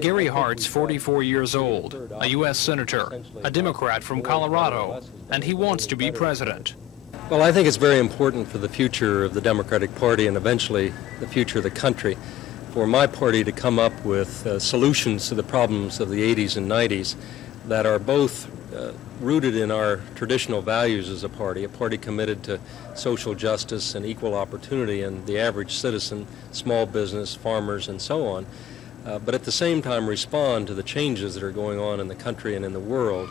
Gary Hart's 44 years old, a U.S. Senator, a Democrat from Colorado, and he wants to be president. Well, I think it's very important for the future of the Democratic Party and eventually the future of the country for my party to come up with solutions to the problems of the 80s and 90s that are both rooted in our traditional values as a party committed to social justice and equal opportunity and the average citizen, small business, farmers, and so on, but at the same time respond to the changes that are going on in the country and in the world.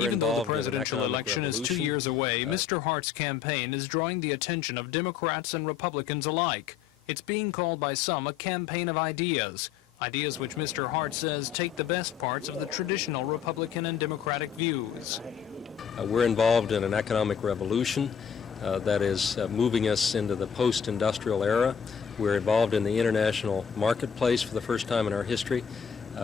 Even though the presidential election is 2 years away, Mr. Hart's campaign is drawing the attention of Democrats and Republicans alike. It's being called by some a campaign of ideas, ideas which Mr. Hart says take the best parts of the traditional Republican and Democratic views. We're involved in an economic revolution that is moving us into the post-industrial era. We're involved in the international marketplace for the first time in our history.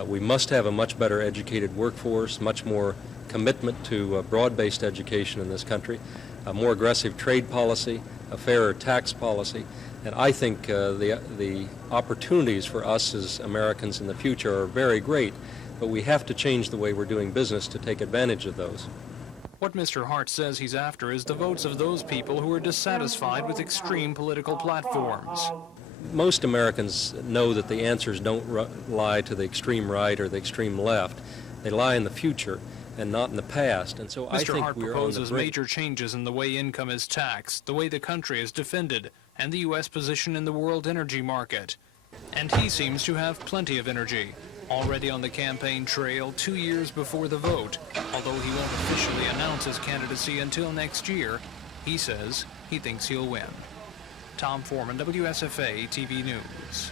We must have a much better educated workforce, much more commitment to broad-based education in this country, a more aggressive trade policy, a fairer tax policy, and I think the opportunities for us as Americans in the future are very great, but we have to change the way we're doing business to take advantage of those. What Mr. Hart says he's after is the votes of those people who are dissatisfied with extreme political platforms. Most Americans know that the answers don't lie to the extreme right or the extreme left. They lie in the future and not in the past. And so I think Mr. Hart we're proposes on the major changes in the way income is taxed, the way the country is defended, and the U.S. position in the world energy market. And he seems to have plenty of energy. Already on the campaign trail 2 years before the vote, although he won't officially announce his candidacy until next year, he says he thinks he'll win. Tom Foreman, WSFA TV News.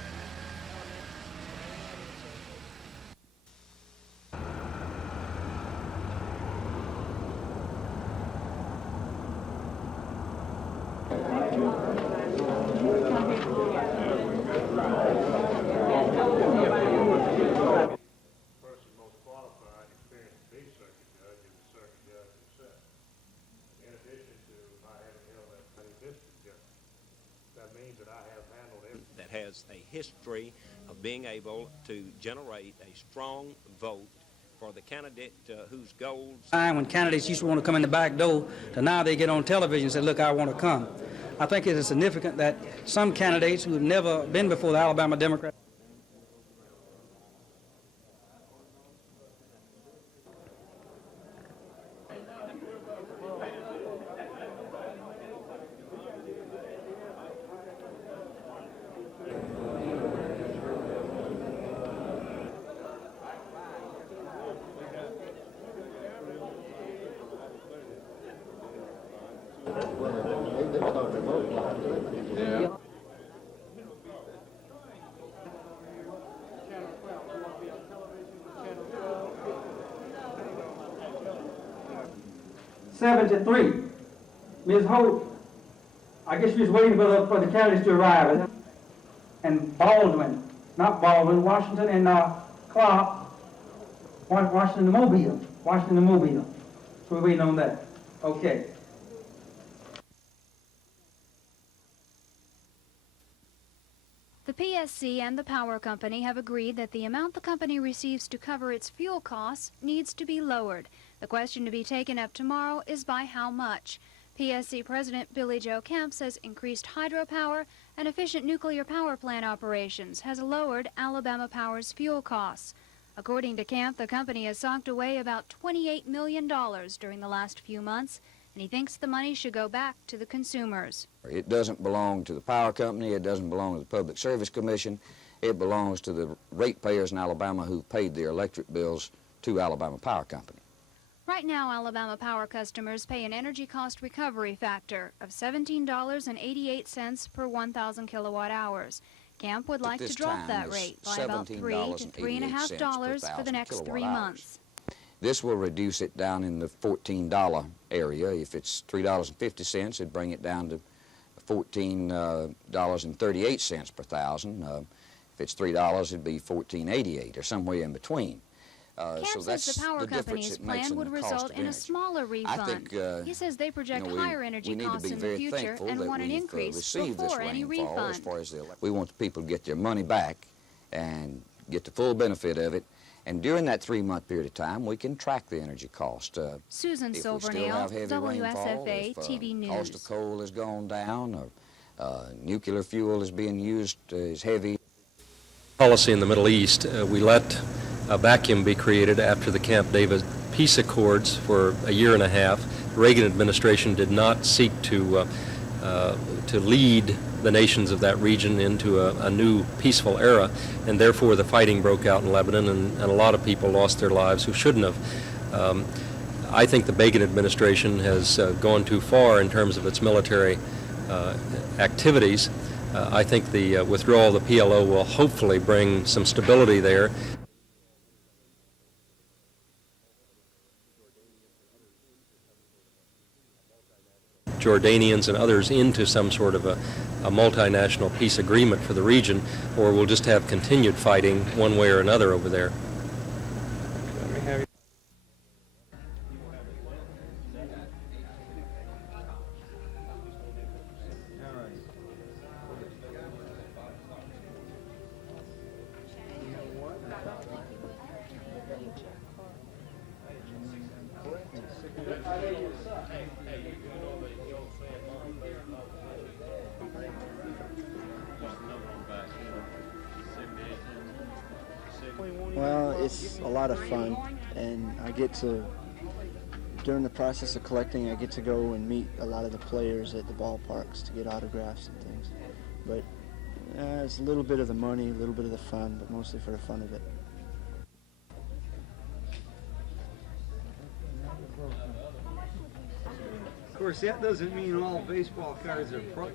That has a history of being able to generate a strong vote for the candidate whose goals... When candidates used to want to come in the back door, to now they get on television and say, look, I want to come. I think it is significant that some candidates who have never been before the Alabama Democrats '73. Ms. Holt, I guess she was waiting for the candidates to arrive. And Baldwin, not Baldwin, Washington and Clark, Washington and Mobile. So we're waiting on that. Okay. The PSC and the power company have agreed that the amount the company receives to cover its fuel costs needs to be lowered. The question to be taken up tomorrow is by how much. PSC President Billy Joe Kemp says increased hydropower and efficient nuclear power plant operations has lowered Alabama Power's fuel costs. According to Kemp, the company has socked away about $28 million during the last few months, and he thinks the money should go back to the consumers. It doesn't belong to the power company. It doesn't belong to the Public Service Commission. It belongs to the ratepayers in Alabama who paid their electric bills to Alabama Power Company. Right now, Alabama Power customers pay an energy cost recovery factor of $17.88 per 1,000 kilowatt hours. Kemp would like to drop that rate by about $3 to $3.50 for the next 3 months. This will reduce it down in the $14 area. If it's $3.50, it'd bring it down to $14.38 per thousand. If it's $3, it'd be $14.88 or somewhere in between. Kemp So says that's the power the difference company's it makes plan in would the cost result of in a energy. smaller refund. I think, he says they project higher energy we need to costs be in the very future thankful and that want an we've increase received this before any rainfall as refund. far as we want the people to get their money back and get the full benefit of it. And during that 3-month period of time, we can track the energy cost. Susan If we still Silvernail, have heavy rainfall, WSFA if TV News. cost of coal has gone down, or nuclear fuel is being used is heavy. Policy in the Middle East, we let a vacuum be created after the Camp David peace accords for a year and a half. The Reagan administration did not seek to lead the nations of that region into a new peaceful era, and therefore the fighting broke out in Lebanon, and a lot of people lost their lives who shouldn't have. I think the Reagan administration has gone too far in terms of its military activities. I think the withdrawal of the PLO will hopefully bring some stability there. Jordanians and others into some sort of a multinational peace agreement for the region, or we'll just have continued fighting one way or another over there. Well, it's a lot of fun, and I get to, during the process of collecting, I get to go and meet a lot of the players at the ballparks to get autographs and things. But it's a little bit of the money, a little bit of the fun, but mostly for the fun of it. Of course, that doesn't mean all baseball cards are pro.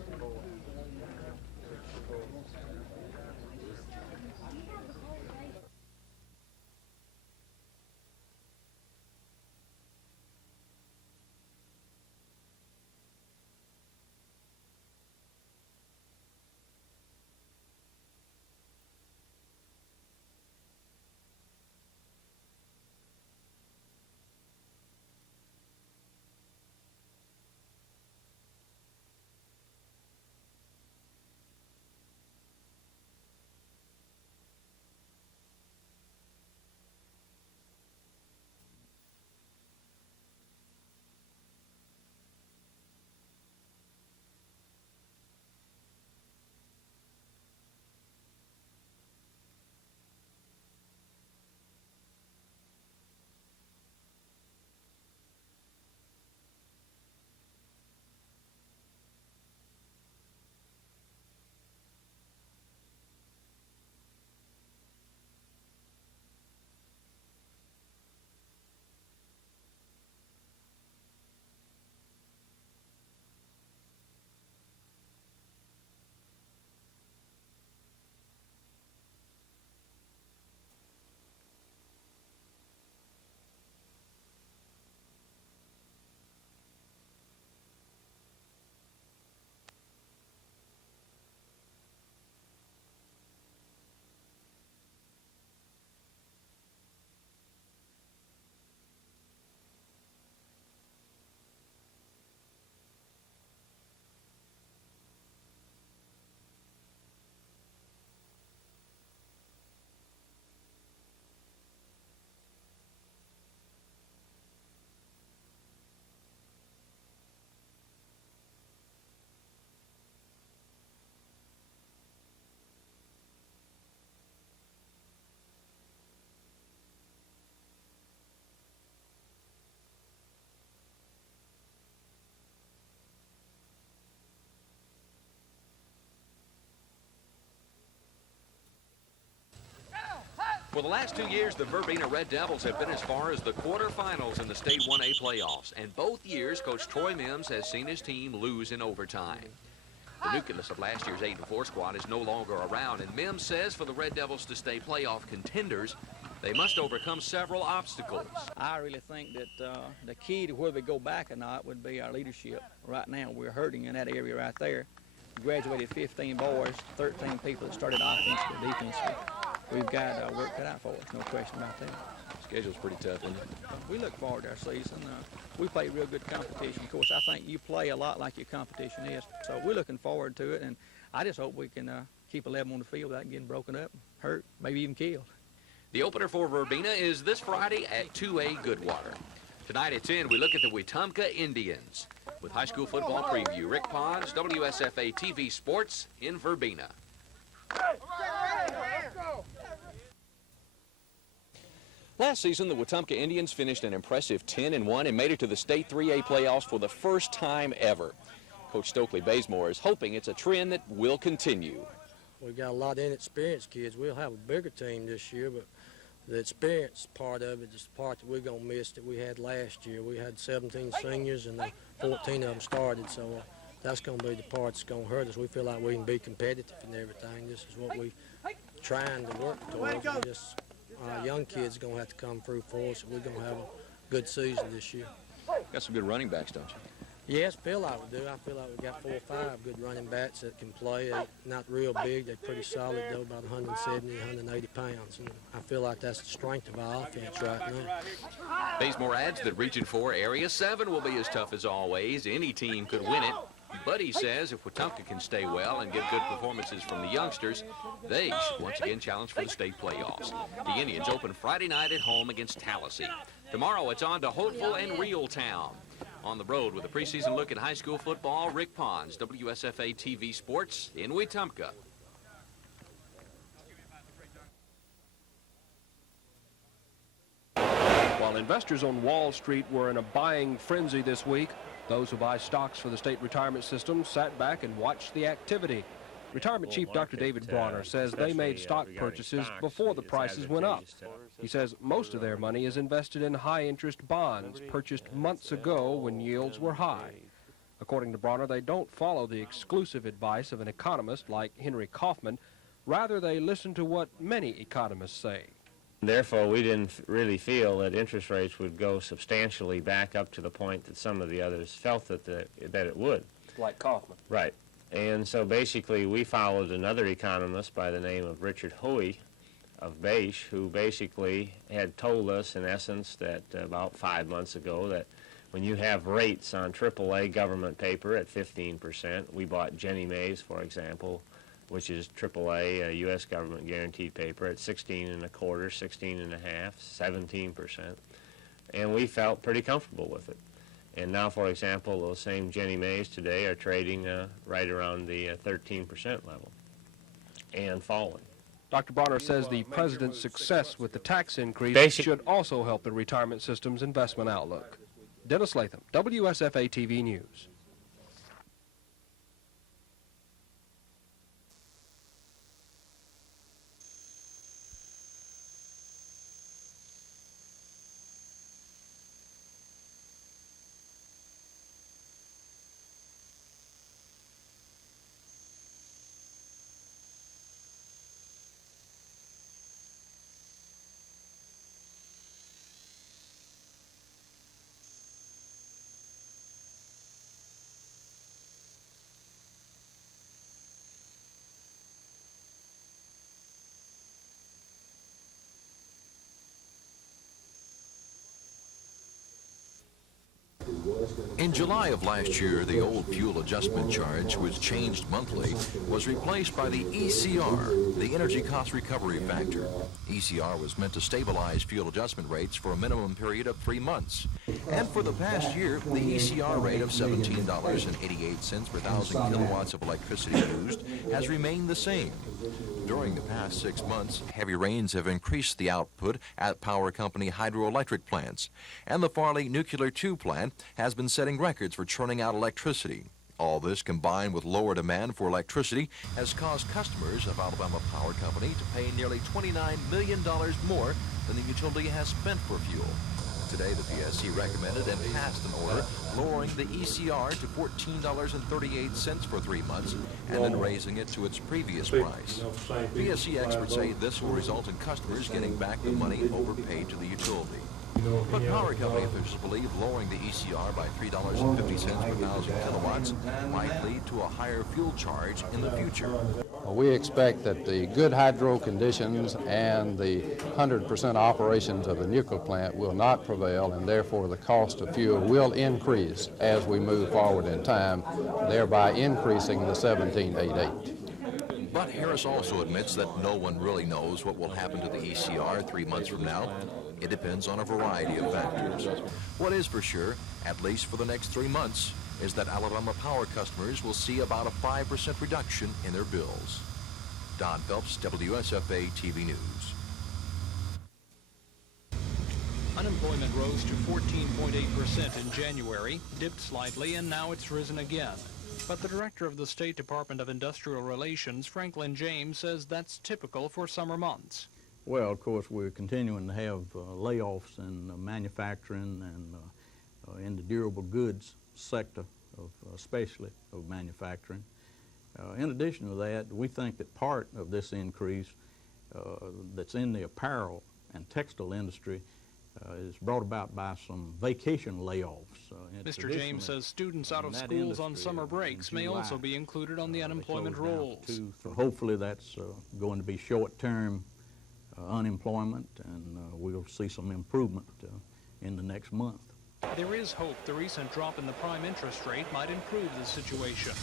For the last 2 years, the Verbena Red Devils have been as far as the quarterfinals in the State 1A playoffs, and both years, Coach Troy Mims has seen his team lose in overtime. The nucleus of last year's 8-4 squad is no longer around, and Mims says for the Red Devils to stay playoff contenders, they must overcome several obstacles. I really think that the key to whether we go back or not would be our leadership. Right now, we're hurting in that area right there. We graduated 15 boys, 13 people that started offensively, defensively. We've got work cut out for us, no question about that. schedule's pretty tough, isn't it? We look forward to our season. We play real good competition. Of course, I think you play a lot like your competition is. So we're looking forward to it, and I just hope we can keep 11 on the field without getting broken up, hurt, maybe even killed. The opener for Verbena is this Friday at 2A Goodwater. Tonight at 10, we look at the Wetumpka Indians. With high school football preview, Rick Pons, WSFA TV Sports in Verbena. Last season, the Wetumpka Indians finished an impressive 10-1 and made it to the state 3A playoffs for the first time ever. Coach Stokely Bazemore is hoping it's a trend that will continue. We've got a lot of inexperienced kids. We'll have a bigger team this year, but the experience part of it is the part that we're going to miss that we had last year. We had 17 seniors and 14 of them started, so that's going to be the part that's going to hurt us. We feel like we can be competitive and everything. This is what we're trying to work towards. Our young kids are going to have to come through for us. We're going to have a good season this year. Got some good running backs, don't you? Yes, I feel like we do. I feel like we got 4 or 5 good running backs that can play. They're not real big. They're pretty solid, though, about 170, 180 pounds. And I feel like that's the strength of our offense right now. Bazemore adds that Region 4 Area 7 will be as tough as always. Any team could win it. But he says if Wetumpka can stay well and get good performances from the youngsters, they should once again challenge for the state playoffs. The Indians open Friday night at home against Tallahassee. Tomorrow it's on to Hopeful and Reeltown. On the road with a preseason look at high school football, Rick Pons, WSFA TV Sports in Wetumpka. While investors on Wall Street were in a buying frenzy this week, those who buy stocks for the state retirement system sat back and watched the activity. Retirement Chief Dr. David Bronner says they made stock purchases before the prices went up. He says most of their money is invested in high-interest bonds purchased months ago when yields were high. According to Bronner, they don't follow the exclusive advice of an economist like Henry Kaufman. Rather, they listen to what many economists say. Therefore, we didn't really feel that interest rates would go substantially back up to the point that some of the others felt that it would. Like Kaufman. Right. And so basically we followed another economist by the name of Richard Hoey of Beish, who basically had told us in essence that about 5 months ago that when you have rates on AAA government paper at 15%, we bought Jenny Mae's, for example, which is AAA U.S. government guaranteed paper at 16.25, 16.5, 17%, and we felt pretty comfortable with it. And now, for example, those same Jenny Mae's today are trading right around the 13% level and falling. Dr. Bronner says the president's success with the tax increase should also help the retirement system's investment outlook. Dennis Latham, WSFA TV News. In July of last year, the old fuel adjustment charge, which changed monthly, was replaced by the ECR, the Energy Cost Recovery Factor. ECR was meant to stabilize fuel adjustment rates for a minimum period of 3 months. And for the past year, the ECR rate of $17.88 per 1,000 kilowatts of electricity used has remained the same. During the past 6 months, heavy rains have increased the output at power company hydroelectric plants, and the Farley Nuclear 2 plant has been setting records for churning out electricity. All this, combined with lower demand for electricity, has caused customers of Alabama Power Company to pay nearly $29 million more than the utility has spent for fuel. Today, the PSC recommended and passed an order lowering the ECR to $14.38 for 3 months and then raising it to its previous price. PSC experts say this will result in customers getting back the money overpaid to the utility. But power company officials believe lowering the ECR by $3.50 per thousand kilowatts might lead to a higher fuel charge in the future. We expect that the good hydro conditions and the 100% operations of the nuclear plant will not prevail, and therefore the cost of fuel will increase as we move forward in time, thereby increasing the 1788. But Harris also admits that no one really knows what will happen to the ECR 3 months from now. It depends on a variety of factors. What is for sure, at least for the next 3 months, is that Alabama Power customers will see about a 5% reduction in their bills. Don Phelps, WSFA TV News. Unemployment rose to 14.8% in January, dipped slightly, and now it's risen again. But the director of the State Department of Industrial Relations, Franklin James, says that's typical for summer months. Well, of course, we're continuing to have layoffs in manufacturing and in the durable goods sector, especially of manufacturing. In addition to that, we think that part of this increase that's in the apparel and textile industry is brought about by some vacation layoffs. Mr. James says students out of schools on summer breaks may also be included on the unemployment rolls. So hopefully that's going to be short-term unemployment, and we'll see some improvement in the next month. There is hope the recent drop in the prime interest rate might improve the situation.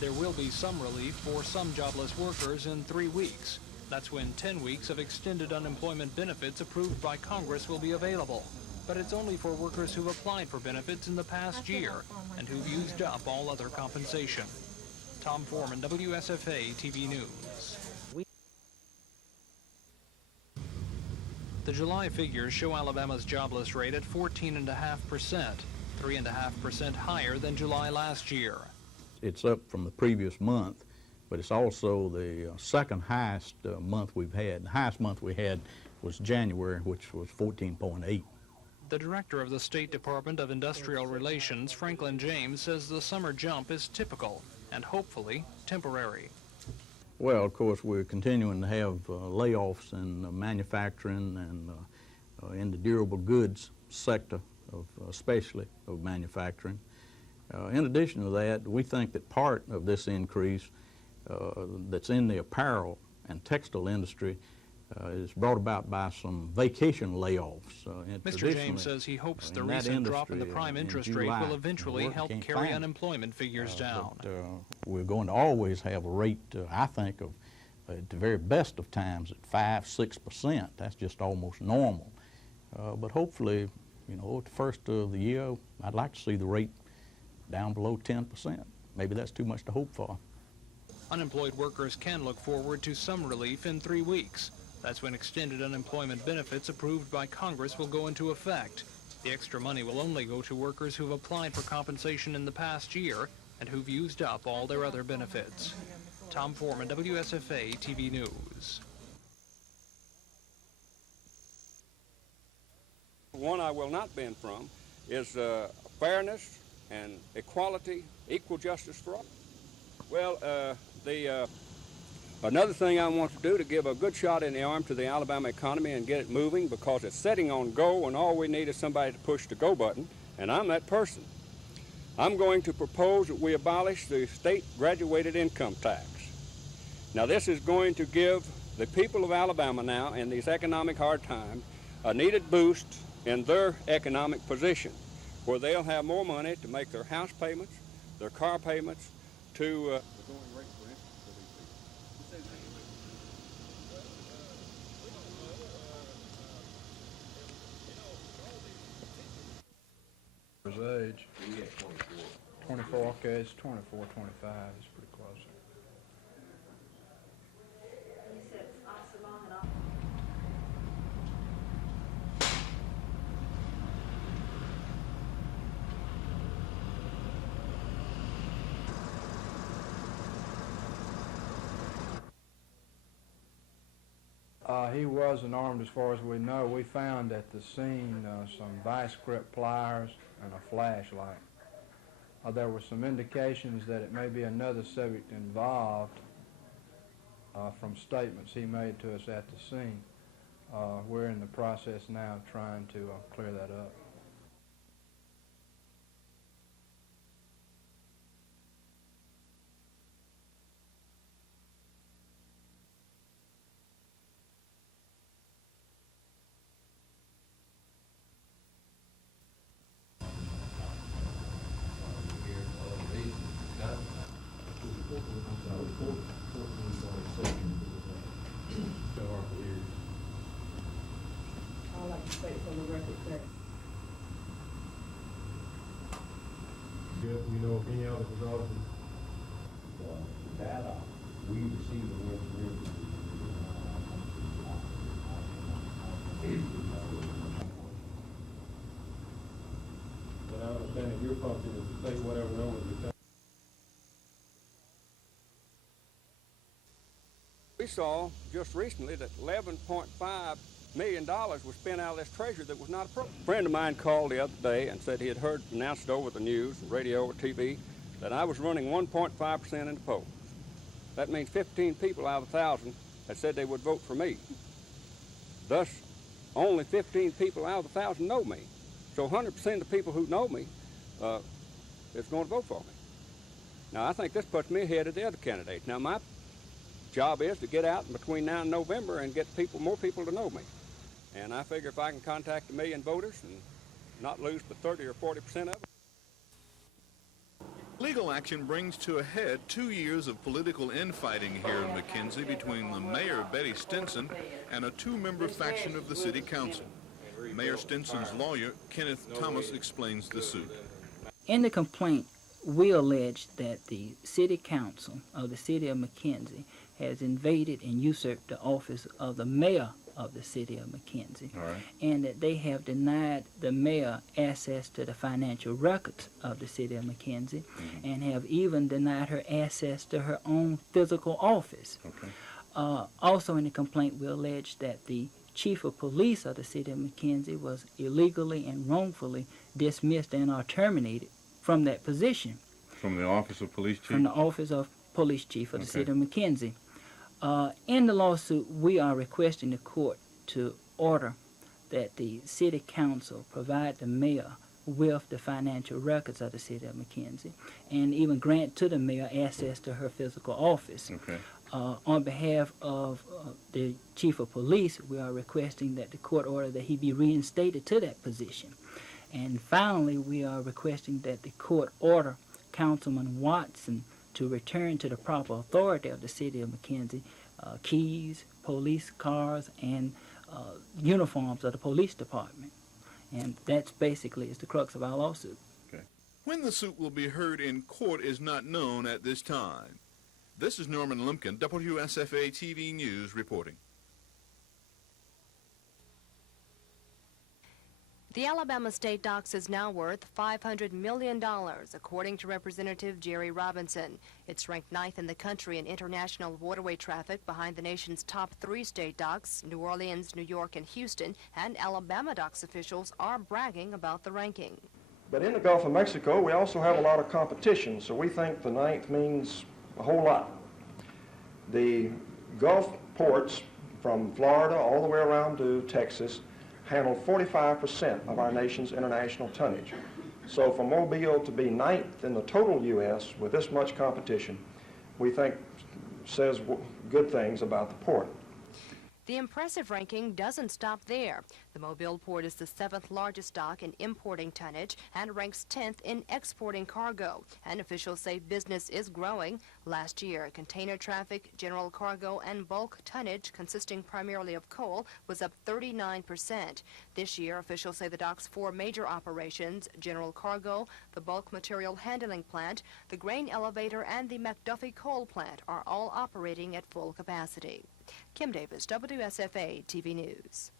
There will be some relief for some jobless workers in 3 weeks. That's when 10 weeks of extended unemployment benefits approved by Congress will be available. But it's only for workers who've applied for benefits in the past year and who've used up all other compensation. Tom Foreman, WSFA TV News. The July figures show Alabama's jobless rate at 14.5%, 3.5% higher than July last year. It's up from the previous month, but it's also the second highest month we've had. The highest month we had was January, which was 14.8. The director of the State Department of Industrial Relations, Franklin James, says the summer jump is typical and hopefully temporary. Well, of course, we're continuing to have layoffs in manufacturing and in the durable goods sector, especially of manufacturing. In addition to that, we think that part of this increase that's in the apparel and textile industry is brought about by some vacation layoffs. Mr. James says he hopes the recent drop in the prime interest rate will eventually help carry unemployment figures down. We're going to always have a rate, I think, of at the very best of times at 5–6%. That's just almost normal. But hopefully, you know, at the first of the year, I'd like to see the rate down below 10%. Maybe that's too much to hope for. Unemployed workers can look forward to some relief in 3 weeks. That's when extended unemployment benefits approved by Congress will go into effect. The extra money will only go to workers who've applied for compensation in the past year and who've used up all their other benefits. Tom Foreman, WSFA TV News. One I will not bend from is fairness and equality, equal justice for all. Well, another thing I want to do to give a good shot in the arm to the Alabama economy and get it moving, because it's setting on go and all we need is somebody to push the go button, and I'm that person. I'm going to propose that we abolish the state graduated income tax. Now this is going to give the people of Alabama now in these economic hard times a needed boost in their economic position, where they'll have more money to make their house payments, their car payments, to age. 24, okay, it's 24, 25, it's pretty close. He wasn't armed as far as we know. We found at the scene some vice grip pliers and a flashlight. There were some indications that it may be another subject involved from statements he made to us at the scene. We're in the process now of trying to clear that up. I'd like to state for the record that you know of any other results? Data we received the but I understand that your function is to take whatever numbers you think. We saw just recently that $11.5 million was spent out of this treasury that was not appropriate. A friend of mine called the other day and said he had heard announced over the news, radio or TV, that I was running 1.5% in the polls. That means 15 people out of 1,000 had said they would vote for me. Thus, only 15 people out of 1,000 know me. So 100% of the people who know me is going to vote for me. Now, I think this puts me ahead of the other candidates. Now, my job is to get out between now and November and get more people to know me. And I figure if I can contact 1 million voters and not lose but 30 or 40% of it. Legal action brings to a head 2 years of political infighting here in McKenzie between the mayor, Betty Stinson, and a two-member faction of the city council. Mayor Stinson's lawyer, Kenneth Thomas, explains the suit. In the complaint, we allege that the city council of the city of McKenzie has invaded and usurped the office of the mayor of the city of McKenzie, and that they have denied the mayor access to the financial records of the city of McKenzie, and have even denied her access to her own physical office. Also in the complaint, we allege that the chief of police of the city of McKenzie was illegally and wrongfully dismissed and or terminated from that position. From the office of police chief? From the office of police chief of the city of McKenzie. In the lawsuit, we are requesting the court to order that the city council provide the mayor with the financial records of the city of McKenzie, and even grant to the mayor access to her physical office. On behalf of the chief of police, we are requesting that the court order that he be reinstated to that position. And finally, we are requesting that the court order Councilman Watson to return to the proper authority of the city of McKenzie keys, police cars, and uniforms of the police department. And that's basically is the crux of our lawsuit. When the suit will be heard in court is not known at this time. This is Norman Lumpkin, WSFA TV News reporting. The Alabama State Docks is now worth $500 million, according to Representative Jerry Robinson. It's ranked 9th in the country in international waterway traffic behind the nation's top 3 state docks, New Orleans, New York, and Houston, and Alabama docks officials are bragging about the ranking. But in the Gulf of Mexico, we also have a lot of competition, so we think the 9th means a whole lot. The Gulf ports from Florida all the way around to Texas handle 45% of our nation's international tonnage. So for Mobile to be 9th in the total U.S. with this much competition, we think says good things about the port. The impressive ranking doesn't stop there. The Mobile port is the 7th largest dock in importing tonnage and ranks 10th in exporting cargo. And officials say business is growing. Last year, container traffic, general cargo, and bulk tonnage, consisting primarily of coal, was up 39%. This year, officials say the dock's 4 major operations, general cargo, the bulk material handling plant, the grain elevator, and the McDuffie coal plant are all operating at full capacity. Kim Davis, WSFA TV News.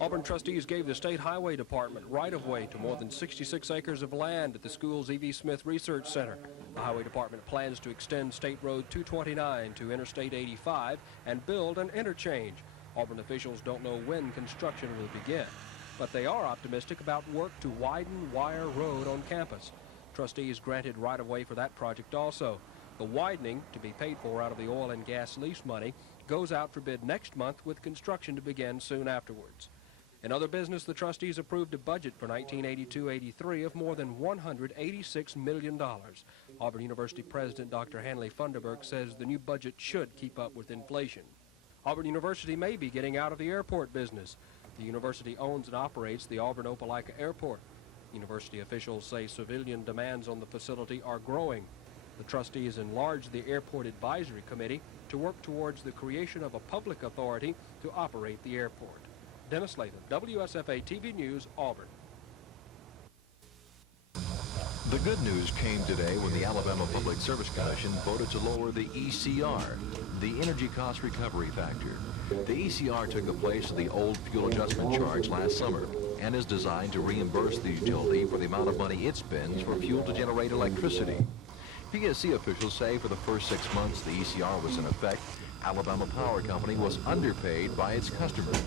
Auburn trustees gave the State Highway Department right-of-way to more than 66 acres of land at the school's E.V. Smith Research Center. The Highway Department plans to extend State Road 229 to Interstate 85 and build an interchange. Auburn officials don't know when construction will begin, but they are optimistic about work to widen Wire Road on campus. Trustees granted right-of-way for that project also. The widening, to be paid for out of the oil and gas lease money, goes out for bid next month with construction to begin soon afterwards. In other business, the trustees approved a budget for 1982-83 of more than $186 million. Auburn University President Dr. Hanley Funderburg says the new budget should keep up with inflation. Auburn University may be getting out of the airport business. The university owns and operates the Auburn-Opelika Airport. University officials say civilian demands on the facility are growing. The trustees enlarged the Airport Advisory Committee to work towards the creation of a public authority to operate the airport. Dennis Latham, WSFA TV News, Auburn. The good news came today when the Alabama Public Service Commission voted to lower the ECR, the Energy Cost Recovery Factor. The ECR took the place of the old fuel adjustment charge last summer and is designed to reimburse the utility for the amount of money it spends for fuel to generate electricity. PSC officials say for the first 6 months the ECR was in effect, Alabama Power Company was underpaid by its customers.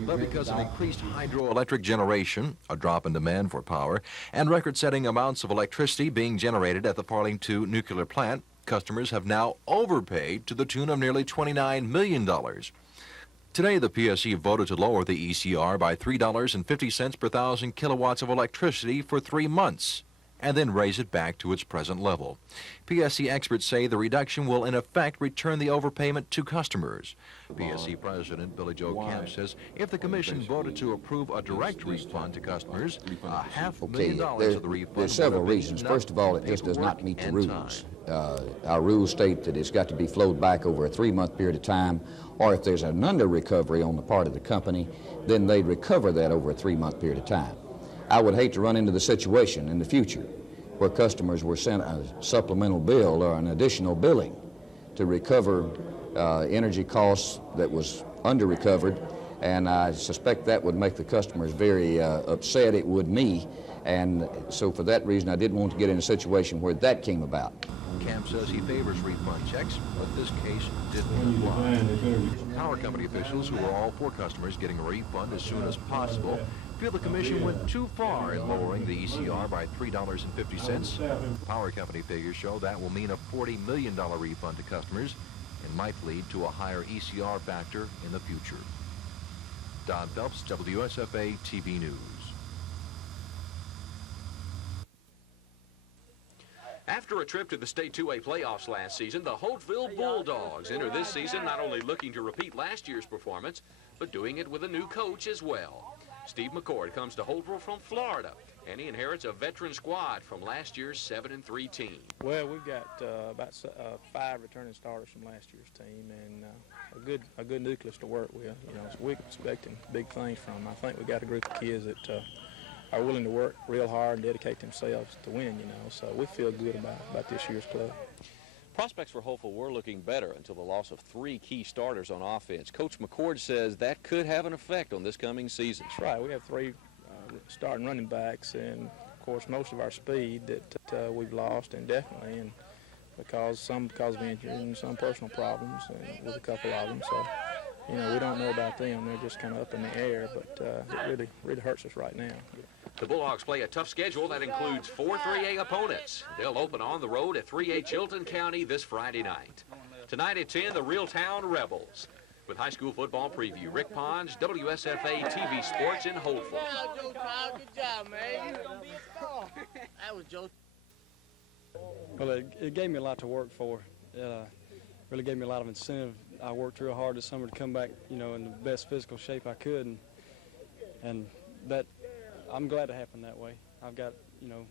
But because of increased hydroelectric generation, a drop in demand for power, and record-setting amounts of electricity being generated at the Parling 2 nuclear plant, customers have now overpaid to the tune of nearly $29 million. Today, the PSC voted to lower the ECR by $3.50 per thousand kilowatts of electricity for 3 months, and then raise it back to its present level. PSC experts say the reduction will in effect return the overpayment to customers. PSC President Billy Joe Camp says if the Commission voted to approve a direct refund to customers, $500,000 of the refund. There's several reasons. First of all, it just does not meet the rules. Our rules state that it's got to be flowed back over a 3-month period of time, or if there's an under-recovery on the part of the company, then they'd recover that over a 3-month period of time. I would hate to run into the situation in the future where customers were sent a supplemental bill or an additional billing to recover energy costs that was under-recovered, and I suspect that would make the customers very upset. It would me, and so for that reason I didn't want to get in a situation where that came about. Camp says he favors refund checks, but this case didn't apply. Power company officials, who are all for customers getting a refund as soon as possible, feel the Commission went too far in lowering the ECR by $3.50. Power company figures show that will mean a $40 million refund to customers and might lead to a higher ECR factor in the future. Don Phelps, WSFA TV News. After a trip to the State 2A playoffs last season, the Holtville Bulldogs enter this season not only looking to repeat last year's performance, but doing it with a new coach as well. Steve McCord comes to Holtville from Florida, and he inherits a veteran squad from last year's 7-3 team. Well, we've got about 5 returning starters from last year's team, and a good nucleus to work with. You know, so we're expecting big things from them. I think we got a group of kids that are willing to work real hard and dedicate themselves to win. You know, so we feel good about this year's club. Prospects for Holtville were looking better until the loss of 3 key starters on offense. Coach McCord says that could have an effect on this coming season. That's right. We have 3 starting running backs, and of course most of our speed that we've lost indefinitely, and because of injury and some personal problems and with a couple of them. So, you know, we don't know about them. They're just kind of up in the air, but it really hurts us right now. The Bulldogs play a tough schedule that includes 4 3A opponents. They'll open on the road at 3A Chilton County this Friday night. Tonight at 10, the Reeltown Rebels. With high school football preview, Rick Pons, WSFA TV Sports in Holtville. Good job, man. That was Joe. Well, it gave me a lot to work for. Really gave me a lot of incentive. I worked real hard this summer to come back, you know, in the best physical shape I could, and that I'm glad it happened that way. I've got, you know,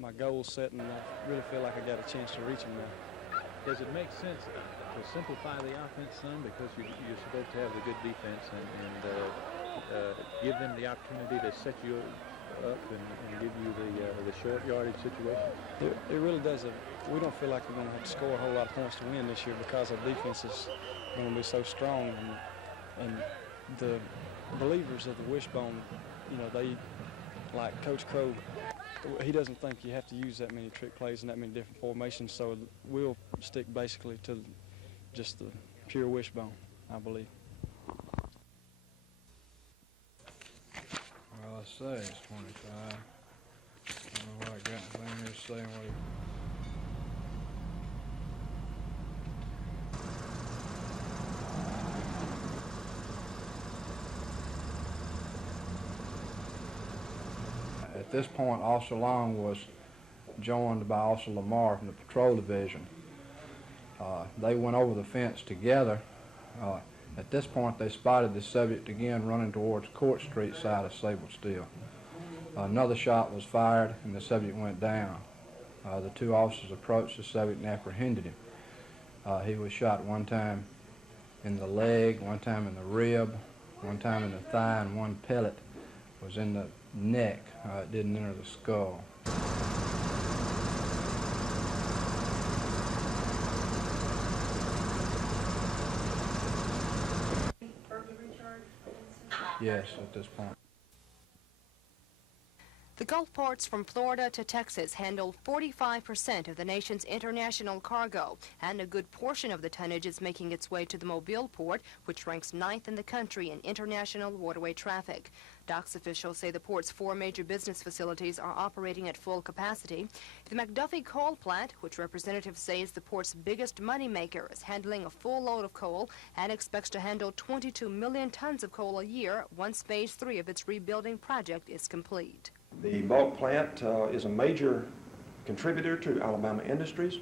my goals set, and I really feel like I got a chance to reach them now. Does it make sense to simplify the offense some, because you're supposed to have the good defense and give them the opportunity to set you up and give you the short yardage situation? It really does. We don't feel like we're going to have to score a whole lot of points to win this year because our defense is going to be so strong, and the believers of the wishbone, you know, they, like Coach Crow, he doesn't think you have to use that many trick plays and that many different formations, so we'll stick basically to just the pure wishbone, I believe. Well, I say it's 25. I don't know what I got anything here saying what he... this point, Officer Long was joined by Officer Lamar from the Patrol Division. They went over the fence together. At this point, they spotted the subject again running towards Court Street side of Sable Steel. Another shot was fired, and the subject went down. The two officers approached the subject and apprehended him. He was shot one time in the leg, one time in the rib, one time in the thigh, and one pellet was in the neck. It didn't enter the skull. Yes, at this point. The Gulf ports from Florida to Texas handle 45% of the nation's international cargo, and a good portion of the tonnage is making its way to the Mobile port, which ranks 9th in the country in international waterway traffic. Docks officials say the port's 4 major business facilities are operating at full capacity. The McDuffie coal plant, which representatives say is the port's biggest moneymaker, is handling a full load of coal and expects to handle 22 million tons of coal a year once Phase 3 of its rebuilding project is complete. The bulk plant is a major contributor to Alabama industries,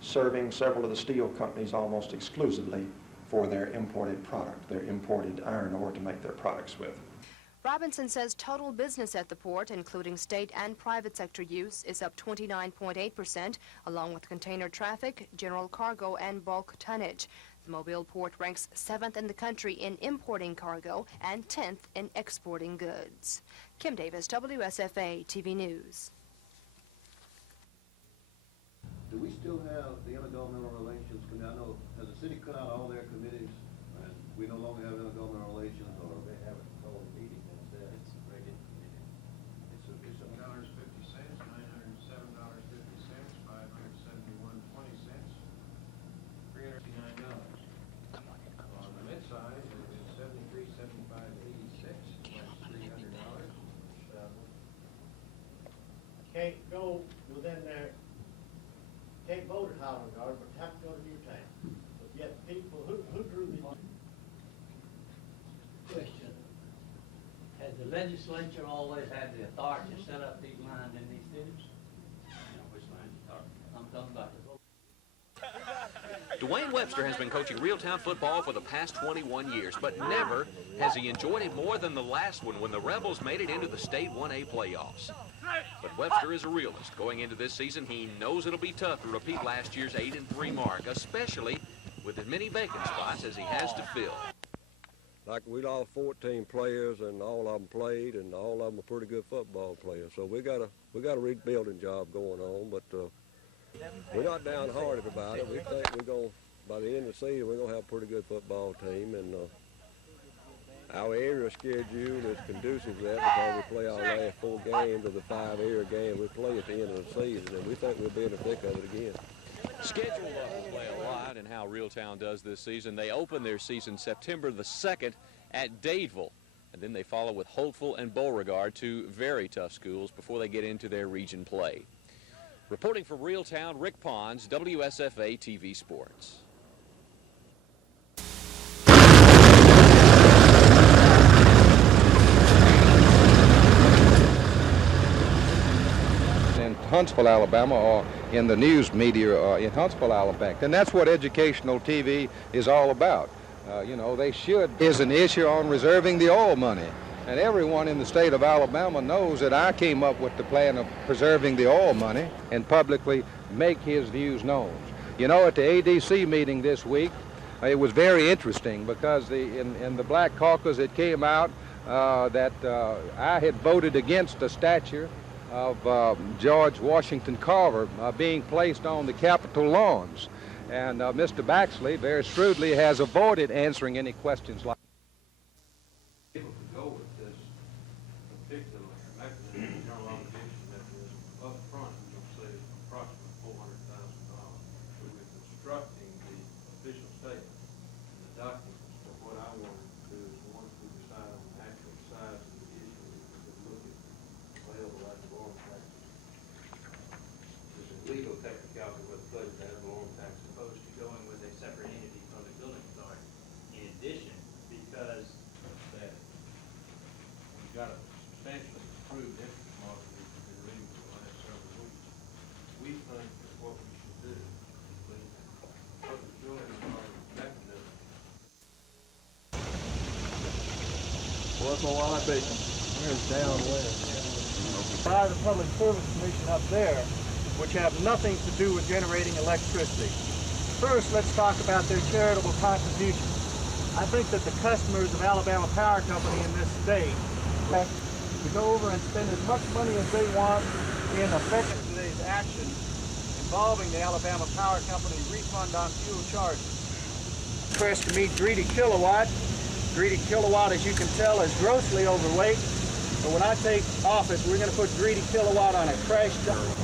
serving several of the steel companies almost exclusively for their imported product, their imported iron ore to make their products with. Robinson says total business at the port, including state and private sector use, is up 29.8%, along with container traffic, general cargo, and bulk tonnage. The Mobile port ranks 7th in the country in importing cargo and 10th in exporting goods. Kim Davis, WSFA TV News. Do we still have the intergovernmental relations committee? I know, has the city cut out all their committees and we no longer have intergovernmental relations, or they haven't called a meeting instead? It's a regular committee. It's $7.50, $907.50, $571.20, $369. On the mid-size, it's $73.75.86, $300. Can't go within there, can't vote at Highland Garden, but have to go to Newtown. But yet people, who drew the... Question. Has the legislature always had the authority to set up these lines in these cities? Which lines are you talking about? I'm talking about the vote. Dwayne Webster has been coaching Reeltown football for the past 21 years, but never has he enjoyed it more than the last one when the Rebels made it into the State 1A playoffs. But Webster is a realist. Going into this season, he knows it'll be tough to repeat last year's 8-3 mark, especially with as many vacant spots as he has to fill. Like we lost 14 players, and all of them played, and all of them are pretty good football players. So we got a rebuilding job going on, but we're not downhearted about it. We think we're going, by the end of the season, we're going to have a pretty good football team, and our area schedule is conducive to that because we play our last 4 games of the 5 area games we play at the end of the season, and we think we'll be in the thick of it again. Schedule will play a lot in how Reeltown does this season. They open their season September the 2nd at Dadeville, and then they follow with Hopeful and Beauregard, 2 very tough schools, before they get into their region play. Reporting from Reeltown, Rick Pons, WSFA TV Sports. In Huntsville, Alabama, or in the news media in Huntsville, Alabama. And that's what educational TV is all about. You know, they should. Is an issue on reserving the oil money. And everyone in the state of Alabama knows that I came up with the plan of preserving the oil money and publicly make his views known. You know, at the ADC meeting this week, it was very interesting because in the Black Caucus it came out that I had voted against the statue of George Washington Carver being placed on the Capitol lawns. And Mr. Baxley very shrewdly has avoided answering any questions like People could go with this particular mechanism, general obligation mechanism, up front, you'll say approximately $400,000. We were constructing the official statement and the documents. But what I wanted to do is once we decide on the actual size of the issue, we could look at available ad valorem taxes. There's a legal technicality with the ad valorem tax opposed to going with a separate entity, public building authority. In addition, because that we've got a substantially improved interest market, we What's my wallet be? Here's down west. By the Public Service Commission up there, which have nothing to do with generating electricity. First, let's talk about their charitable contributions. I think that the customers of Alabama Power Company in this state have to go over and spend as much money as they want in affecting today's action involving the Alabama Power Company refund on fuel charges. Press to meet Greedy Kilowatt. Greedy Kilowatt, as you can tell, is grossly overweight. But when I take office, we're going to put Greedy Kilowatt on a crash diet.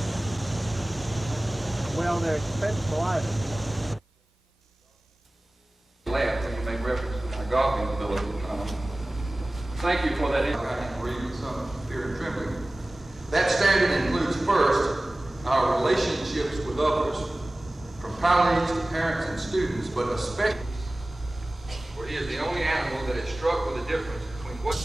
Well, they're expendable items. Laughed when you make reference to my golfing ability. Thank you for that. I can read with some fear and trembling. That standard includes first our relationships with others, from colleagues to parents and students, but especially where he is the only animal that is struck with the difference between what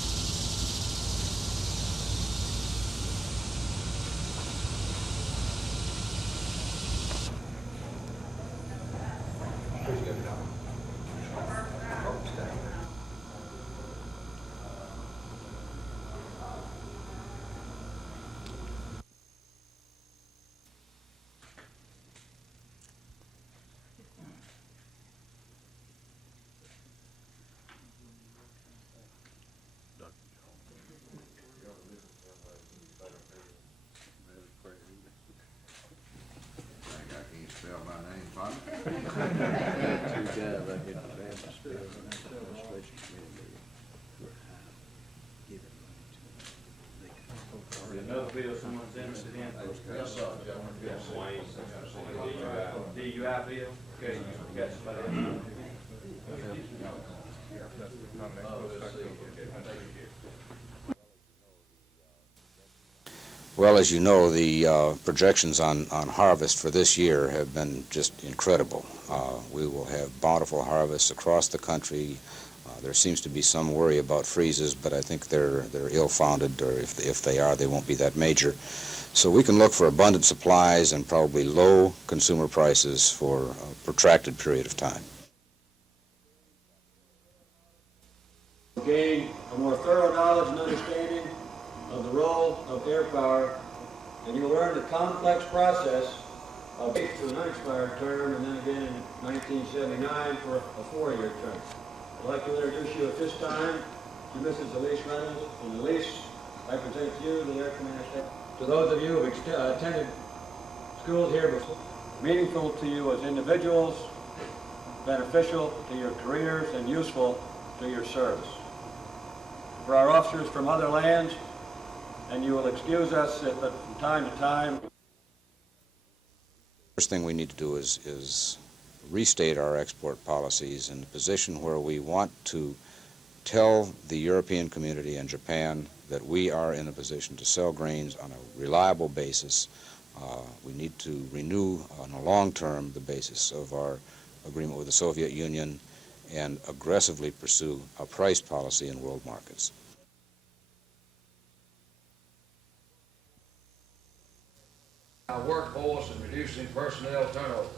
Another bill someone's interested in? Yes, sir. DUI bill? Okay, you got somebody else? Well, as you know, the projections on harvest for this year have been just incredible. We will have bountiful harvests across the country. There seems to be some worry about freezes, but I think they're ill-founded, or if they are, they won't be that major. So we can look for abundant supplies and probably low consumer prices for a protracted period of time. Gain a more thorough knowledge and understanding of the role of air power, and you'll learn the complex process of to an unexpired term, and then again in 1979 for a 4-year term. I'd like to introduce you at this time to Mrs. Elise Reynolds. And Elise, I present to you the Air Commander Staff. To those of you who have attended schools here before, meaningful to you as individuals, beneficial to your careers, and useful to your service. For our officers from other lands, and you will excuse us if from time to time. First thing we need to do is restate our export policies in a position where we want to tell the European community and Japan that we are in a position to sell grains on a reliable basis. We need to renew on a long term the basis of our agreement with the Soviet Union and aggressively pursue a price policy in world markets. Our workforce and reducing personnel turnover.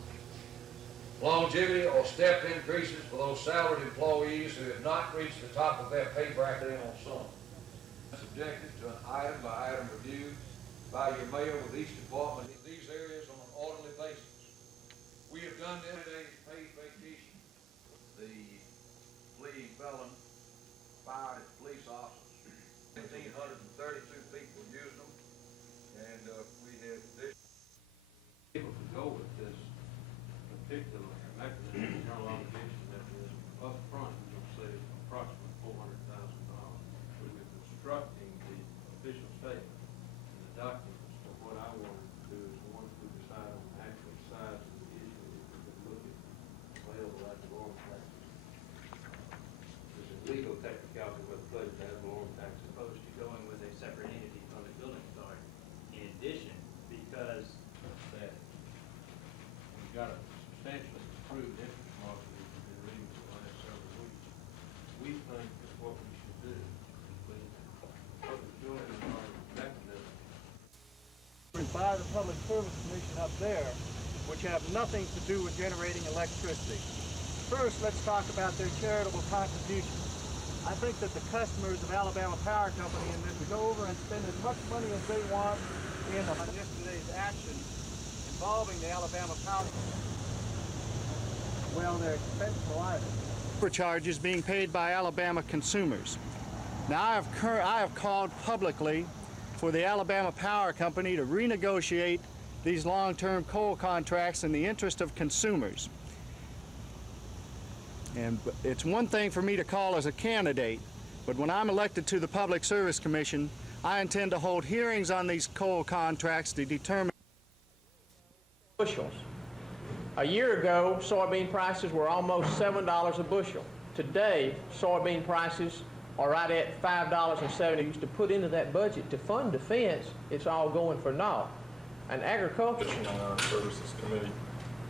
Longevity or step increases for those salaried employees who have not reached the top of their pay bracket on some. Subjected to an item-by-item review by your mayor with each department in these areas on an orderly basis. We have done this today's paid vacation. The fleeing felon fired at police officers. 1,532 people used them, and we had this. People to go with this particular mechanism, internal obligation mechanism, up front, you're going to save approximately $400,000. But we're constructing the official statement and the documents. So what I wanted to do is once we decide on the actual size of the issue, we can look at available ad valorem taxes. There's a legal technicality with the budget ad valorem tax Opposed to going with a separate entity from the building authority. In addition, because that we've got a substantially improved interest market we've been reading for the last several weeks. We think that what we should do is we put the building authority mechanism. By the Public Service Commission up there, which have nothing to do with generating electricity. First, let's talk about their charitable contributions. I think that the customers of Alabama Power Company and them to go over and spend as much money as they want in yesterday's action involving the Alabama Power. Well, they're expensive items. Charges being paid by Alabama consumers. Now, I have called publicly for the Alabama Power Company to renegotiate these long-term coal contracts in the interest of consumers. And it's one thing for me to call as a candidate, but when I'm elected to the Public Service Commission, I intend to hold hearings on these coal contracts to determine bushels. A year ago, soybean prices were almost $7 a bushel. Today, soybean prices are right at $5.70. To put into that budget to fund defense, it's all going for naught. And agriculture, on our services committee.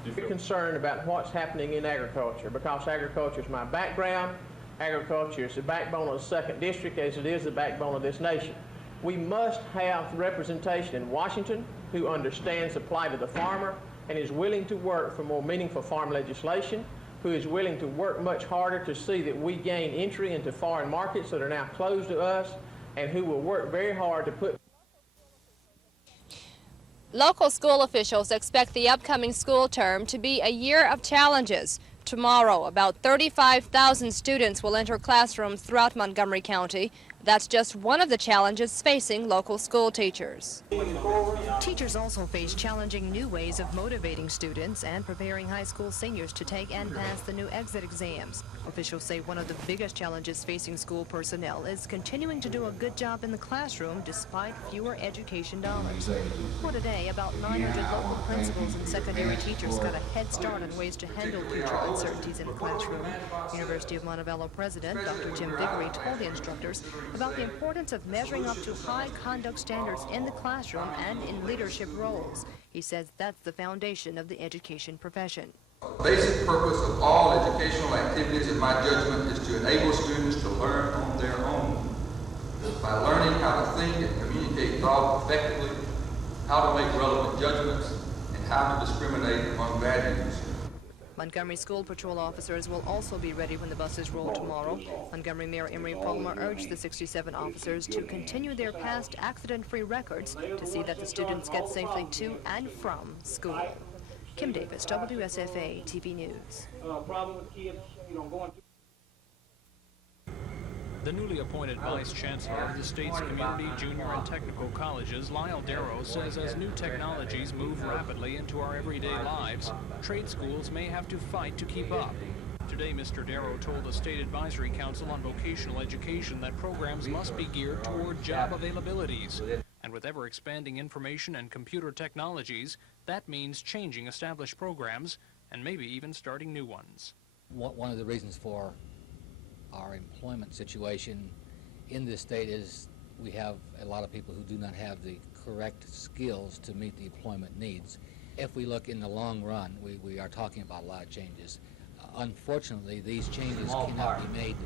I'm concerned about what's happening in agriculture, because agriculture is my background. Agriculture is the backbone of the 2nd District, as it is the backbone of this nation. We must have representation in Washington who understands the plight of the farmer and is willing to work for more meaningful farm legislation, who is willing to work much harder to see that we gain entry into foreign markets that are now closed to us, and who will work very hard to put. Local school officials expect the upcoming school term to be a year of challenges. Tomorrow, about 35,000 students will enter classrooms throughout Montgomery County. That's just one of the challenges facing local school teachers. Teachers also face challenging new ways of motivating students and preparing high school seniors to take and pass the new exit exams. Officials say one of the biggest challenges facing school personnel is continuing to do a good job in the classroom despite fewer education dollars. For today, about 900 local principals and secondary teachers got a head start on ways to handle future uncertainties in the classroom. University of Montevallo President Dr. Jim Diggory told the instructors about the importance of measuring up to high conduct standards in the classroom and in leadership roles. He says that's the foundation of the education profession. The basic purpose of all educational activities, in my judgment, is to enable students to learn on their own. By learning how to think and communicate thought effectively, how to make relevant judgments, and how to discriminate among values. Montgomery School Patrol officers will also be ready when the buses roll tomorrow. Montgomery Mayor Emery Palmer urged the 67 officers to continue their past accident-free records to see that the students get safely to and from school. Kim Davis, WSFA TV News. The newly appointed Vice Chancellor of the state's community, junior, and technical colleges, Lyle Darrow, says as new technologies move rapidly into our everyday lives, trade schools may have to fight to keep up. Today, Mr. Darrow told the State Advisory Council on Vocational Education that programs must be geared toward job availabilities. And with ever-expanding information and computer technologies, that means changing established programs and maybe even starting new ones. One of the reasons for our employment situation in this state is we have a lot of people who do not have the correct skills to meet the employment needs. If we look in the long run, we are talking about a lot of changes. Unfortunately, these changes cannot be made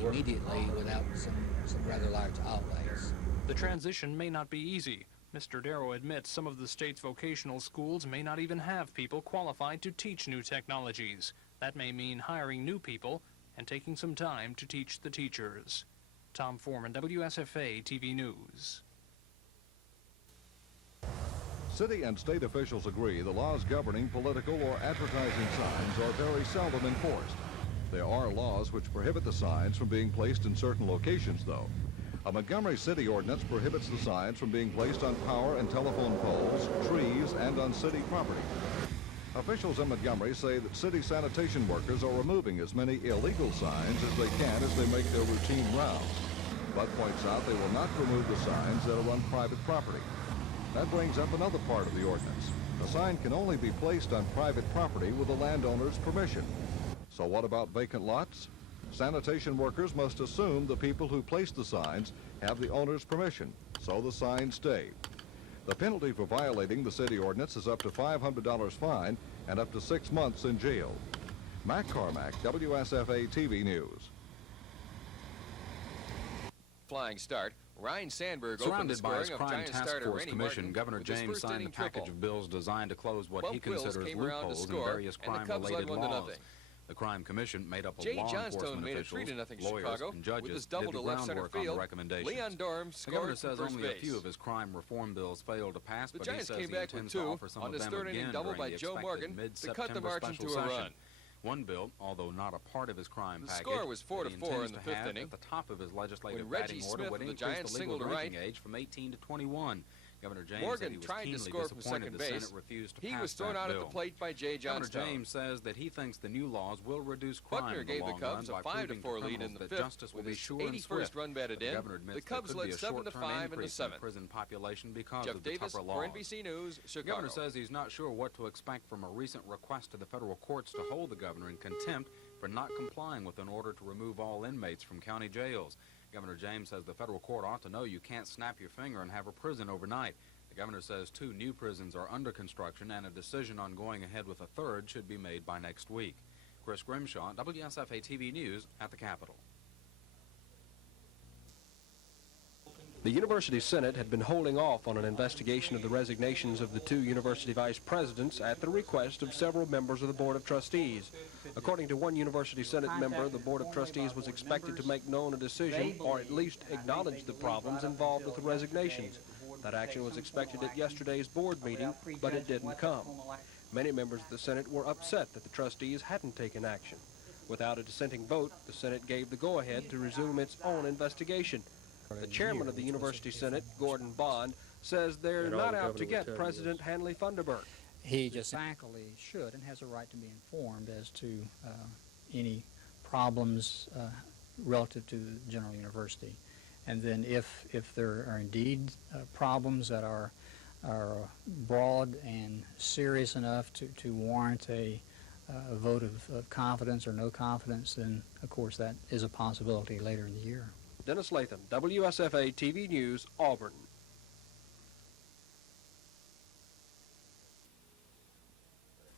immediately without some rather large outlays. The transition may not be easy. Mr. Darrow admits some of the state's vocational schools may not even have people qualified to teach new technologies. That may mean hiring new people and taking some time to teach the teachers. Tom Foreman, WSFA TV News. City and state officials agree the laws governing political or advertising signs are very seldom enforced. There are laws which prohibit the signs from being placed in certain locations, though. A Montgomery City ordinance prohibits the signs from being placed on power and telephone poles, trees, and on city property. Officials in Montgomery say that city sanitation workers are removing as many illegal signs as they can as they make their routine rounds, but points out they will not remove the signs that are on private property. That brings up another part of the ordinance. A sign can only be placed on private property with the landowner's permission. So what about vacant lots? Sanitation workers must assume the people who place the signs have the owner's permission, so the signs stay. The penalty for violating the city ordinance is up to $500 fine and up to 6 months in jail. Matt Carmack, WSFA TV News. Flying start. Ryan Sandberg Surrounded by his of Crime Giant Task starter Force Randy Commission, Martin Governor with his James first signed a inning package triple. of bills designed to close what he Both Wills considers came around to loopholes in score, various and the Cubs crime-related led 1-0. laws. The Crime Commission, made up of Jay law Johnstone enforcement made officials, a treat in nothing lawyers, Chicago and judges, with his did double the to left center groundwork on the field. recommendations. Leon Durham The scored governor from says first only a base. few of his crime reform bills failed to pass, The but he Giants says came he back with intends to 2 offer some on of his them third inning again double during by the Joe expected Morgan to cut the mid-September margin special to a session. run. One bill, although not a part of his crime The package, score was 4-4 he in intends the to fifth have inning, at the top of his legislative when Reggie batting order Smith would of the increase Giants the legal singled to drinking right. age from 18 to 21. Governor James Morgan said he was tried to keenly score from disappointed second the base. Senate refused to He pass was thrown that out bill. at the plate by Jay Governor Johnstone. James says that he thinks the new laws will reduce crime Buckner in the gave the long Cubs run a by proving to 5-4 lead in criminals the that fifth justice will with be his sure and 81st swift. run batted The in. governor admits The Cubs there could led be a 7-5 short-term in the increase in the seventh. prison population because Jeff of the Davis tougher for laws. NBC News, The Chicago. governor says he's not sure what to expect from a recent request to the federal courts to hold the governor in contempt for not complying with an order to remove all inmates from county jails. Governor James says the federal court ought to know you can't snap your finger and have a prison overnight. The governor says 2 new prisons are under construction and a decision on going ahead with a third should be made by next week. Chris Grimshaw, WSFA TV News at the Capitol. The University Senate had been holding off on an investigation of the resignations of the 2 university vice presidents at the request of several members of the Board of Trustees. According to one University Senate member, the Board of Trustees was expected to make known a decision or at least acknowledge the problems involved with the resignations. That action was expected at yesterday's board meeting, but it didn't come. Many members of the Senate were upset that the trustees hadn't taken action. Without a dissenting vote, the Senate gave the go-ahead to resume its own investigation. The chairman of the University Senate, Gordon Bond, says they're not out to get President Hanley Funderburk. He just faculty should and has a right to be informed as to any problems relative to the General University. And then if there are indeed problems that are broad and serious enough to warrant a vote of confidence or no confidence, then of course that is a possibility later in the year. Dennis Latham, WSFA TV News, Auburn.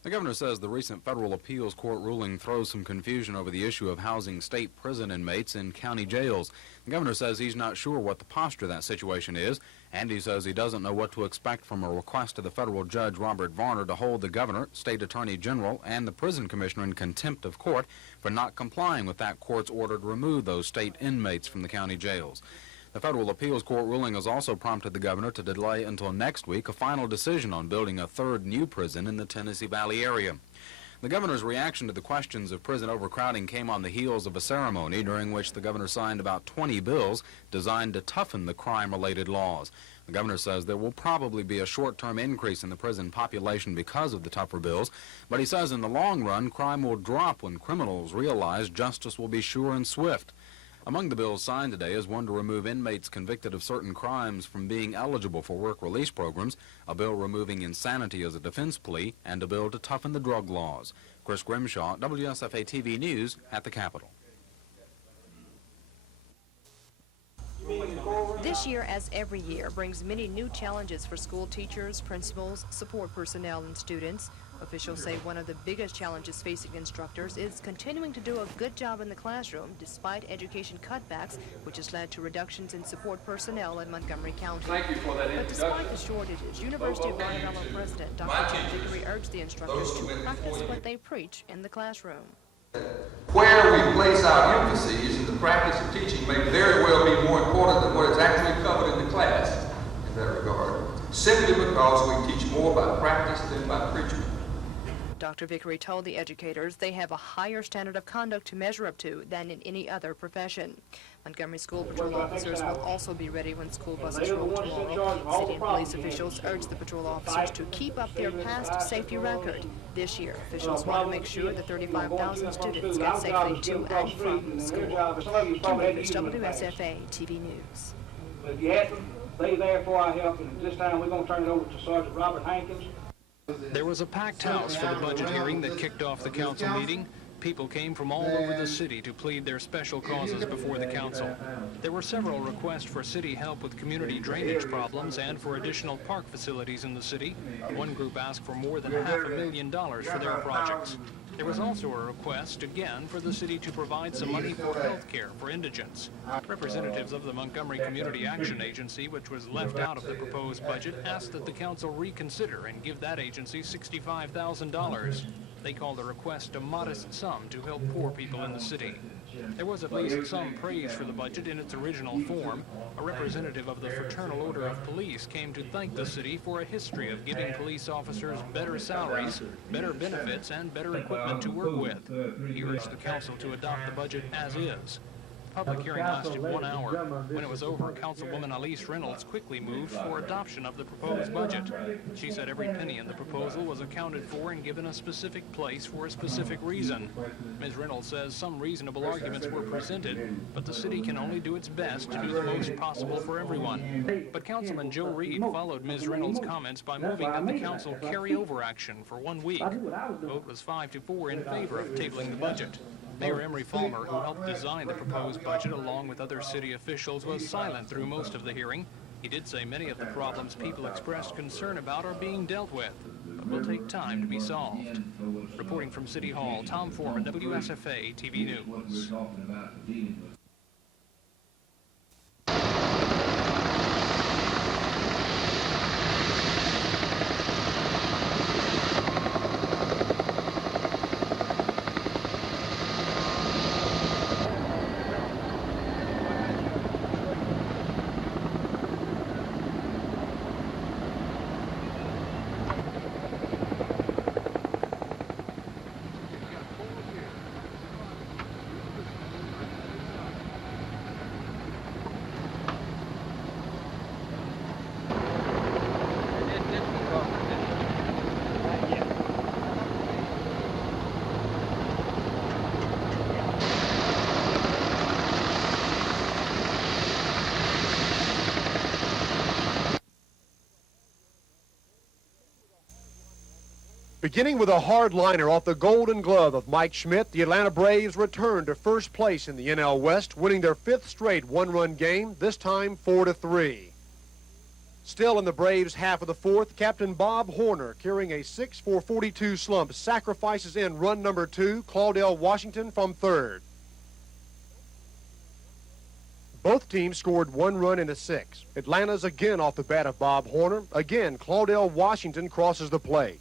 The governor says the recent federal appeals court ruling throws some confusion over the issue of housing state prison inmates in county jails. The governor says he's not sure what the posture of that situation is, and he says he doesn't know what to expect from a request to the federal judge Robert Varner to hold the governor, state attorney general, and the prison commissioner in contempt of court for not complying with that court's order to remove those state inmates from the county jails. The federal appeals court ruling has also prompted the governor to delay until next week a final decision on building a third new prison in the Tennessee Valley area. The governor's reaction to the questions of prison overcrowding came on the heels of a ceremony during which the governor signed about 20 bills designed to toughen the crime-related laws. The governor says there will probably be a short-term increase in the prison population because of the tougher bills, but he says in the long run, crime will drop when criminals realize justice will be sure and swift. Among the bills signed today is one to remove inmates convicted of certain crimes from being eligible for work release programs, a bill removing insanity as a defense plea, and a bill to toughen the drug laws. Chris Grimshaw, WSFA TV News at the Capitol. This year, as every year, brings many new challenges for school teachers, principals, support personnel, and students. Officials say one of the biggest challenges facing instructors is continuing to do a good job in the classroom despite education cutbacks, which has led to reductions in support personnel in Montgomery County. Thank you for that But despite the introduction. shortages, University of Alabama President Dr. Jim Vickery urged the instructors to practice what they preach in the classroom. Where we place our emphases in the practice of teaching may very well be more important than what is actually covered in the class in that regard, simply because we teach more by practice than by preaching. Dr. Vickery told the educators they have a higher standard of conduct to measure up to than in any other profession. Montgomery School Patrol officers will also be ready when school buses roll tomorrow. City and police officials urge the patrol officers to keep up their past safety record. This year, officials want to make sure the 35,000 students get safely to and from school. Kim Davis, WSFA TV News. If you have to be there for our help, and this time we're going to turn it over to Sergeant Robert Hankins. There was a packed house for the budget hearing that kicked off the council meeting. People came from all over the city to plead their special causes before the council. There were several requests for city help with community drainage problems and for additional park facilities in the city. One group asked for more than $500,000 for their projects. There was also a request, again, for the city to provide some money for health care for indigents. Representatives of the Montgomery Community Action Agency, which was left out of the proposed budget, asked that the council reconsider and give that agency $65,000. They called the request a modest sum to help poor people in the city. There was at least some praise for the budget in its original form. A representative of the Fraternal Order of Police came to thank the city for a history of giving police officers better salaries, better benefits, and better equipment to work with. He urged the council to adopt the budget as is. The public hearing lasted 1 hour. When it was over, Councilwoman Elise Reynolds quickly moved for adoption of the proposed budget. She said every penny in the proposal was accounted for and given a specific place for a specific reason. Ms. Reynolds says some reasonable arguments were presented, but the city can only do its best to do the most possible for everyone. But Councilman Joe Reed followed Ms. Reynolds' comments by moving that the council carry over action for 1 week. The vote was 5-4 in favor of tabling the budget. Mayor Emery Fulmer, who helped design the proposed budget along with other city officials, was silent through most of the hearing. He did say many of the problems people expressed concern about are being dealt with, but will take time to be solved. Reporting from City Hall, Tom Foreman, WSFA TV News. Beginning with a hard liner off the Golden Glove of Mike Schmidt, the Atlanta Braves returned to first place in the NL West, winning their 5th straight one-run game, this time 4-3. Still in the Braves' half of the 4th, Captain Bob Horner, carrying a 6-for-42 slump, sacrifices in run number 2, Claudell Washington from 3rd. Both teams scored 1 run in the 6th. Atlanta's again off the bat of Bob Horner. Again, Claudell Washington crosses the plate.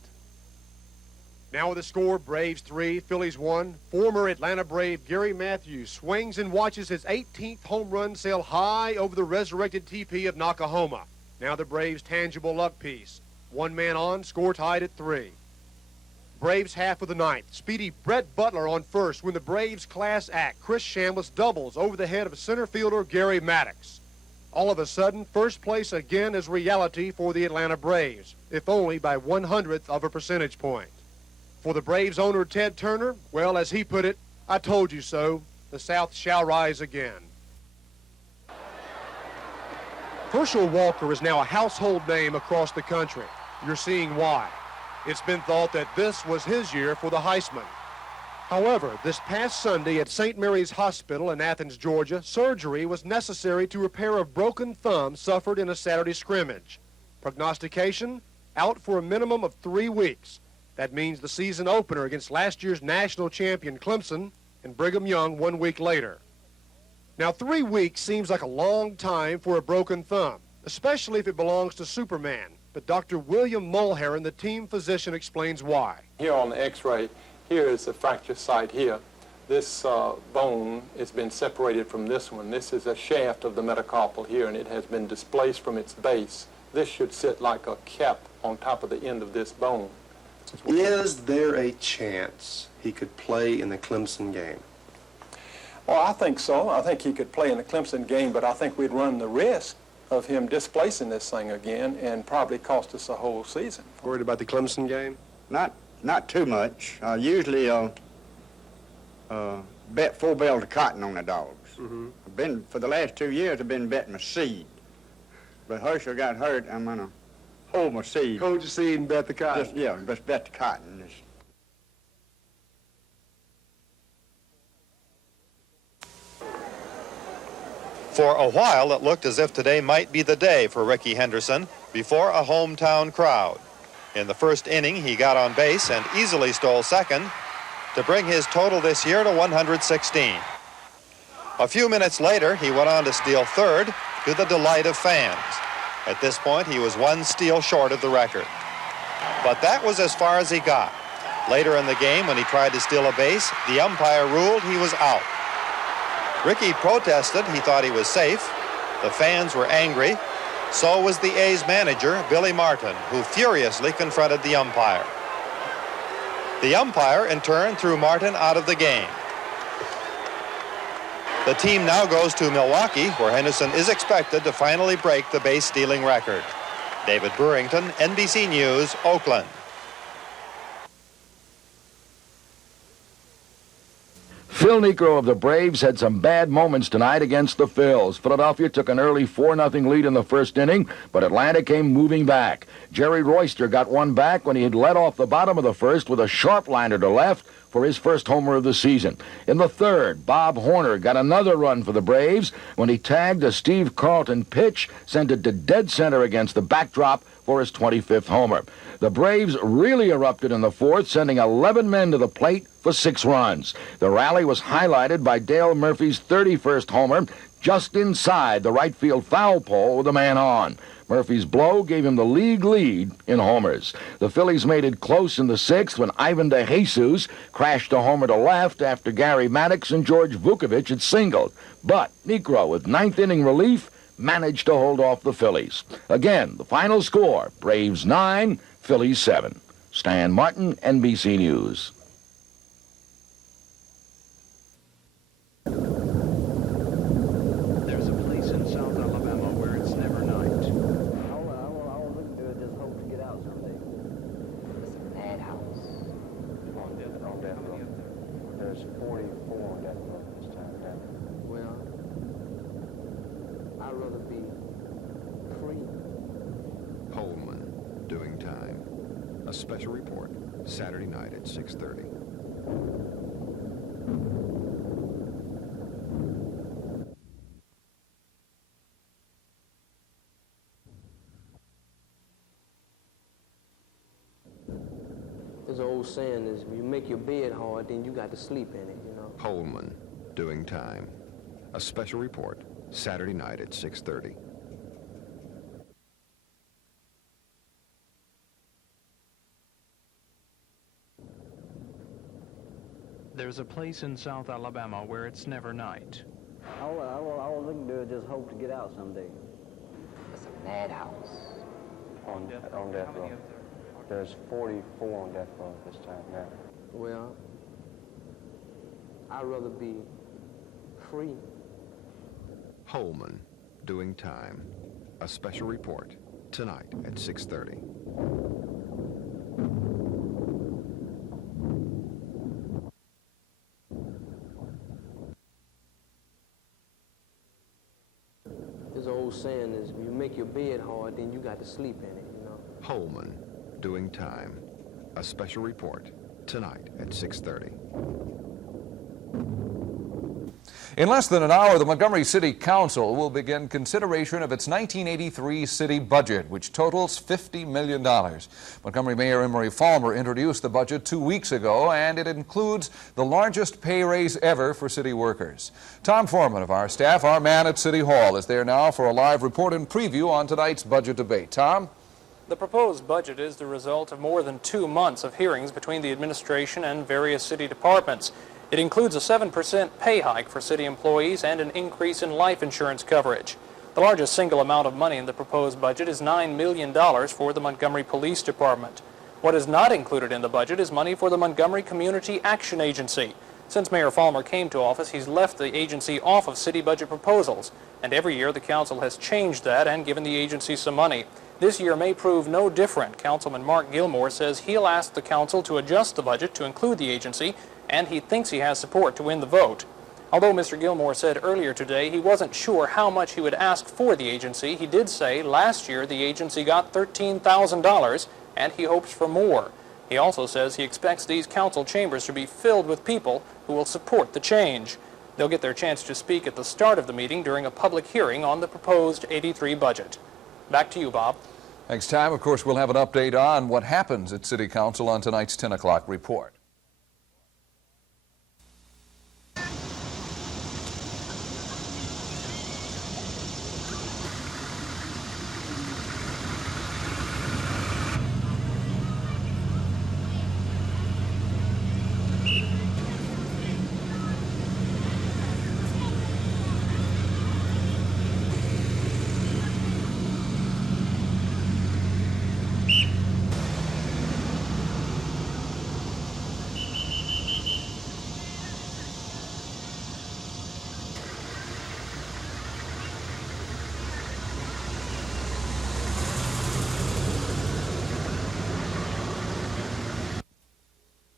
Now with the score, Braves 3, Phillies 1. Former Atlanta Brave Gary Matthews swings and watches his 18th home run sail high over the resurrected TP of Nakahoma. Now the Braves' tangible luck piece. 1 man on, score tied at 3. Braves half of the 9th. Speedy Brett Butler on first when the Braves' class act, Chris Chambliss, doubles over the head of center fielder Gary Maddox. All of a sudden, first place again is reality for the Atlanta Braves, if only by 1/100th of a percentage point. For the Braves owner Ted Turner, well, as he put it, I told you so, the South shall rise again. Herschel Walker is now a household name across the country. You're seeing why. It's been thought that this was his year for the Heisman. However, this past Sunday at St. Mary's Hospital in Athens, Georgia, surgery was necessary to repair a broken thumb suffered in a Saturday scrimmage. Prognostication, out for a minimum of 3 weeks. That means the season opener against last year's national champion Clemson and Brigham Young 1 week later. Now, 3 weeks seems like a long time for a broken thumb, especially if it belongs to Superman. But Dr. William Mulheron, the team physician, explains why. Here on the x-ray, here is the fracture site here. This bone has been separated from this one. This is a shaft of the metacarpal here, and it has been displaced from its base. This should sit like a cap on top of the end of this bone. Is there a chance he could play in the Clemson game? Well, I think so. I think he could play in the Clemson game, but I think we'd run the risk of him displacing this thing again and probably cost us a whole season. Worried about the Clemson game? Not too much. Usually bet full bale to cotton on the dogs. Mm-hmm. For the last 2 years, I've been betting my seed. But Herschel got hurt, I'm going to hold my seed. Hold your seed and bet the cotton. Just bet the cotton. For a while, it looked as if today might be the day for Rickey Henderson before a hometown crowd. In the first inning, he got on base and easily stole second to bring his total this year to 116. A few minutes later, he went on to steal third to the delight of fans. At this point, he was 1 steal short of the record. But that was as far as he got. Later in the game, when he tried to steal a base, the umpire ruled he was out. Ricky protested. He thought he was safe. The fans were angry. So was the A's manager, Billy Martin, who furiously confronted the umpire. The umpire, in turn, threw Martin out of the game. The team now goes to Milwaukee, where Henderson is expected to finally break the base stealing record. David Burrington, NBC News, Oakland. Phil Niekro of the Braves had some bad moments tonight against the Phils. Philadelphia took an early 4-0 lead in the first inning, but Atlanta came moving back. Jerry Royster got one back when he had led off the bottom of the first with a sharp liner to left for his first homer of the season. In the third, Bob Horner got another run for the Braves when he tagged a Steve Carlton pitch, sent it to dead center against the backdrop for his 25th homer. The Braves really erupted in the fourth, sending 11 men to the plate for 6 runs. The rally was highlighted by Dale Murphy's 31st homer just inside the right field foul pole with a man on. Murphy's blow gave him the league lead in homers. The Phillies made it close in the 6th when Ivan DeJesus crashed a homer to left after Gary Maddox and George Vukovich had singled. But Niekro, with 9th inning relief, managed to hold off the Phillies. Again, the final score, Braves 9, Phillies 7. Stan Martin, NBC News. There's a place in South Alabama where it's never night. All we can do is just hope to get out someday. It's a madhouse. On death row. There's 44 on death row this time. Well, I'd rather be free. Holman, doing time. A special report, Saturday night at 6:30. There's an old saying is, if you make your bed hard, then you got to sleep in it, you know. Holman, doing time. A special report, Saturday night at 6:30. There's a place in South Alabama where it's never night. All we can do is just hope to get out someday. It's a madhouse. On death row. There's 44 on death row this time. Well, I'd rather be free. Holman, doing time. A special report, tonight at 6:30. There's an old saying is, if you make your bed hard, then you got to sleep in it, you know. Holman, doing time. A special report, tonight at 6:30. In less than an hour, the Montgomery City Council will begin consideration of its 1983 city budget, which totals $50 million. Montgomery Mayor Emery Falmer introduced the budget 2 weeks ago, and it includes the largest pay raise ever for city workers. Tom Foreman of our staff, our man at City Hall, is there now for a live report and preview on tonight's budget debate. Tom? The proposed budget is the result of more than 2 months of hearings between the administration and various city departments. It includes a 7% pay hike for city employees and an increase in life insurance coverage. The largest single amount of money in the proposed budget is $9 million for the Montgomery Police Department. What is not included in the budget is money for the Montgomery Community Action Agency. Since Mayor Falmer came to office, he's left the agency off of city budget proposals, and every year the council has changed that and given the agency some money. This year may prove no different. Councilman Mark Gilmore says he'll ask the council to adjust the budget to include the agency, and he thinks he has support to win the vote. Although Mr. Gilmore said earlier today he wasn't sure how much he would ask for the agency, he did say last year the agency got $13,000, and he hopes for more. He also says he expects these council chambers to be filled with people who will support the change. They'll get their chance to speak at the start of the meeting during a public hearing on the proposed 83 budget. Back to you, Bob. Next time, of course, we'll have an update on what happens at City Council on tonight's 10 o'clock report.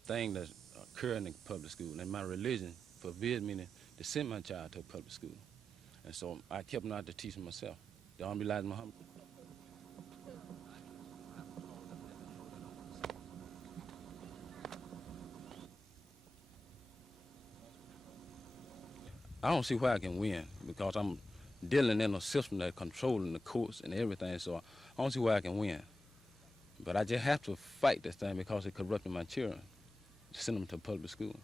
thing that occurred in the public school, and my religion forbids me to send my child to a public school. And so I kept not to teach myself. The Honorable Elijah Muhammad. I don't see where I can win because I'm dealing in a system that's controlling the courts and everything, so I don't see where I can win. But I just have to fight this thing because it's corrupting my children, send them to public school.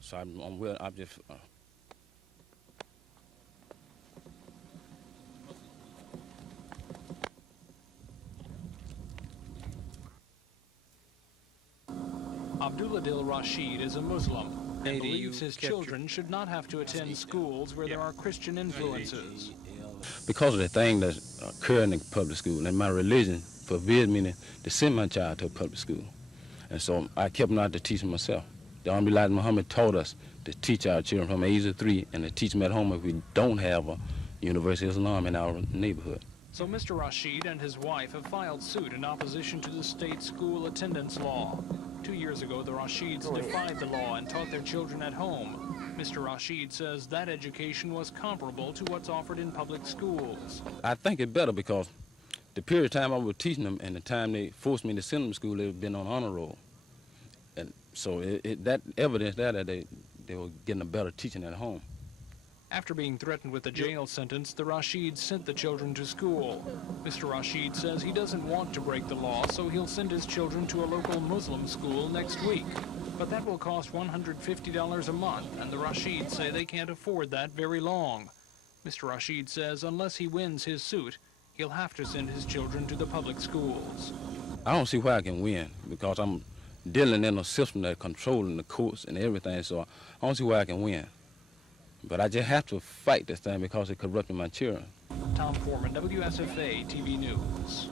So I'm just... Abdullah Dil Rashid is a Muslim and believes his children should not have to attend schools where there are Christian influences. Because of the thing that occurred in the public school, and my religion forbids me to send my child to a public school. And so I kept not to teach myself. The Honorable Elijah Muhammad taught us to teach our children from the age of 3 and to teach them at home if we don't have a University of Islam in our neighborhood. So Mr. Rashid and his wife have filed suit in opposition to the state school attendance law. 2 years ago, the Rashids defied the law and taught their children at home. Mr. Rashid says that education was comparable to what's offered in public schools. I think it's better because the period of time I was teaching them and the time they forced me to send them to school, they've been on honor roll. And so that evidence that they were getting a better teaching at home. After being threatened with a jail sentence, the Rashids sent the children to school. Mr. Rashid says he doesn't want to break the law, so he'll send his children to a local Muslim school next week. But that will cost $150 a month, and the Rashids say they can't afford that very long. Mr. Rashid says unless he wins his suit, he'll have to send his children to the public schools. I don't see where I can win because I'm dealing in a system that's controlling the courts and everything, so I don't see where I can win. But I just have to fight this thing because it's corrupting my children. Tom Foreman, WSFA TV News.